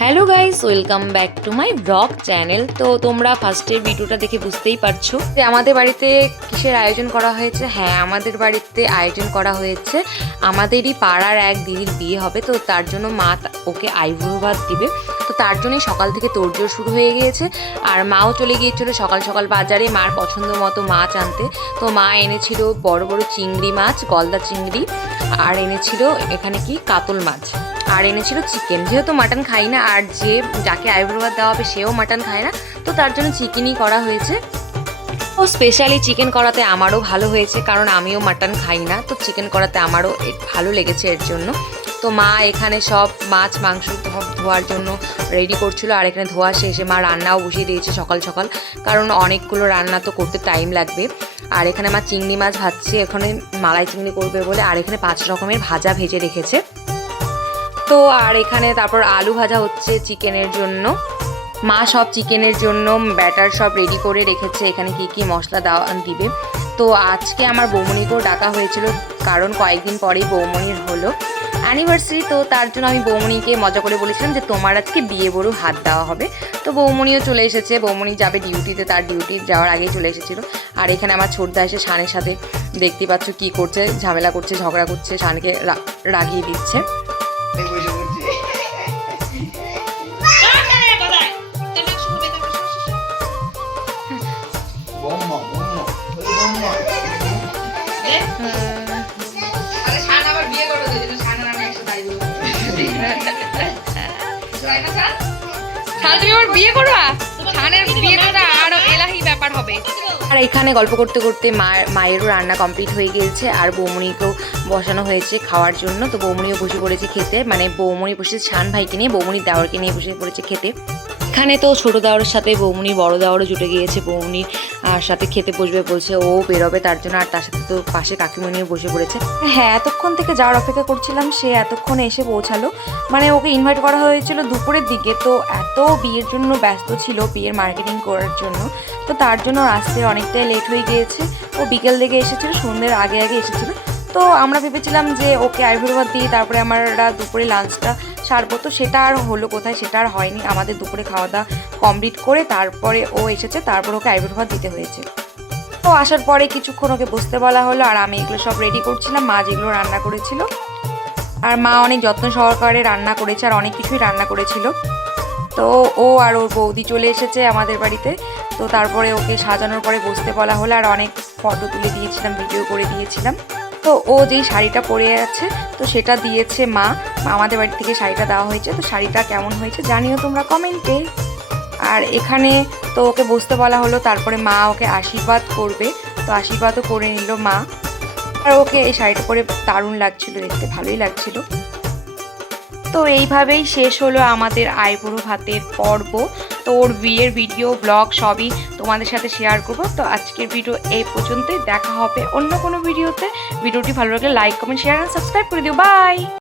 Hello guys, welcome back to my blog channel. তো তোমরা ফার্স্টের ভিডিওটা দেখে বুঝতেই পারছো যে আমাদের বাড়িতে কিসের আয়োজন করা হয়েছে। হ্যাঁ, আমাদের বাড়িতে আয়োজন করা হয়েছে, আমাদেরই পাড়ার এক দিদির বিয়ে হবে, তো তার জন্য মা ওকে আইবুড়ো ভাত দিবে। তো তার জন্যই সকাল থেকে তোড়জোড় শুরু হয়ে গিয়েছে। আর মাও চলে গিয়েছিল সকাল সকাল বাজারে মার পছন্দ মতো মাছ আনতে। তো মা এনেছিল বড় বড় চিংড়ি মাছ, গলদা চিংড়ি, আর এনেছিল এখানে কি কাতল মাছ, আর এনেছিল চিকেন। যেহেতু মাটন খাই না, আর যাকে আইবুড়ো ভাত দেওয়া হবে সেও মাটন খায় না, তো তার জন্য চিকেনই করা হয়েছে। ও স্পেশালি চিকেন করাতে আমারও ভালো হয়েছে, কারণ আমিও মাটন খাই না, তো চিকেন করাতে আমারও ভালো লেগেছে এর জন্য। তো মা এখানে সব মাছ মাংস ধোয়ার জন্য রেডি করছিল, আর এখানে ধোয়া শেষে মা রান্নাও বসিয়ে দিয়েছে সকাল সকাল, কারণ অনেকগুলো রান্না তো করতে টাইম লাগবে। আর এখানে মা চিংড়ি মাছ ভাজছে, এখানে মালাই চিংড়ি করবে বলে, আর এখানে 5 রকমের ভাজা ভেজে রেখেছে। তো আর এখানে তারপর আলু ভাজা হচ্ছে চিকেনের জন্য। মা সব চিকেনের জন্য ব্যাটার সব রেডি করে রেখেছে, এখানে কি কি মশলা দিবে। তো আজকে আমার বৌমনিকেও ডাকা হয়েছিল, কারণ কয়েকদিন পরেই বৌমনির হলো অ্যানিভার্সারি। তো তার জন্য আমি বৌমনিকে মজা করে বলেছিলাম যে তোমার আজকে বিয়ে বড় হাত দেওয়া হবে। তো বৌমনিও চলে এসেছে, বৌমনি যাবে ডিউটিতে, তার ডিউটি যাওয়ার আগেই চলে এসেছিলো। আর এখানে আমার ছোটদা এসে শানের সাথে দেখতে পাচ্ছ কি করছে, ঝামেলা করছে, ঝগড়া করছে, শানকে রাগিয়ে দিচ্ছে। আর এখানে গল্প করতে করতে মায়েরও রান্না কমপ্লিট হয়ে গিয়েছে, আর বৌমনিকেও বসানো হয়েছে খাওয়ার জন্য। তো বৌমনিও বসে পড়েছে খেতে, মানে বৌমনি বসেছে শান ভাইকে নিয়ে, বৌমনির দেওয়ারকে নিয়ে বসে পড়েছে খেতে। এখানে তো ছোটো দেওয়ার সাথে বৌমনির বড় দেওয়ারও জুটে গিয়েছে, বৌমনির সাথে খেতে বসবে বলছে, ও বেরোবে তার জন্য। আর তার সাথে তো পাশে কাকিমণিও বসে পড়েছে। হ্যাঁ, এতক্ষণ থেকে যাওয়ার অপেক্ষা করছিলাম, সে এতক্ষণে এসে পৌঁছালো। মানে ওকে ইনভাইট করা হয়েছিল দুপুরের দিকে, তো এত বিয়ের জন্য ব্যস্ত ছিল, বিয়ের মার্কেটিং করার জন্য, তো তার জন্য আসতে অনেকটাই লেট হয়ে গিয়েছে। ও বিকেল দিকে এসেছিলো, সন্ধ্যের আগে আগে এসেছিলো। তো আমরা ভেবেছিলাম যে ওকে আইবুড়ো ভাত দিয়ে তারপরে আমরা দুপুরে লাঞ্চটা সারবো, তো সেটা আর হলো কোথায়, সেটা আর হয়নি। আমাদের দুপুরে খাওয়া দাওয়া কমপ্লিট করে তারপরে ও এসেছে, তারপর ওকে আইবুড়ো ভাত দিতে হয়েছে। তো আসার পরে কিছুক্ষণ ওকে বসতে বলা হলো, আর আমি এগুলো সব রেডি করছিলাম। মা যেগুলো রান্না করেছিল, আর মা অনেক যত্ন সহকারে রান্না করেছে, আর অনেক কিছুই রান্না করেছিল। তো ও আর ওর বৌদি চলে এসেছে আমাদের বাড়িতে। তো তারপরে ওকে সাজানোর পরে বসতে বলা হলো, আর অনেক ফটো তুলে দিয়েছিলাম, ভিডিও করে দিয়েছিলাম। তো ও যেই শাড়িটা পরে আছে, তো সেটা দিয়েছে মা, আমাদের বাড়ি থেকে শাড়িটা দেওয়া হয়েছে। তো শাড়িটা কেমন হয়েছে জানিও তোমরা কমেন্টে। আর এখানে তো ওকে বসতে বলা হলো, তারপরে মা ওকে আশীর্বাদ করবে, তো আশীর্বাদও করে নিল মা। আর ওকে এই শাড়িটা পরে দারুণ লাগছিল, দেখতে ভালোই লাগছিল। তো এইভাবেই শেষ হলো আমাদের আইবুড়ো ভাতের পর্ব। তো ওর বিয়ের ভিডিও ব্লগ সবই তোমাদের সাথে শেয়ার করবো। তো আজকের ভিডিও এই পর্যন্তই, দেখা হবে অন্য কোনো ভিডিওতে। ভিডিওটি ভালো লাগলে লাইক কমেন্ট শেয়ার আর সাবস্ক্রাইব করে দিও। বাই।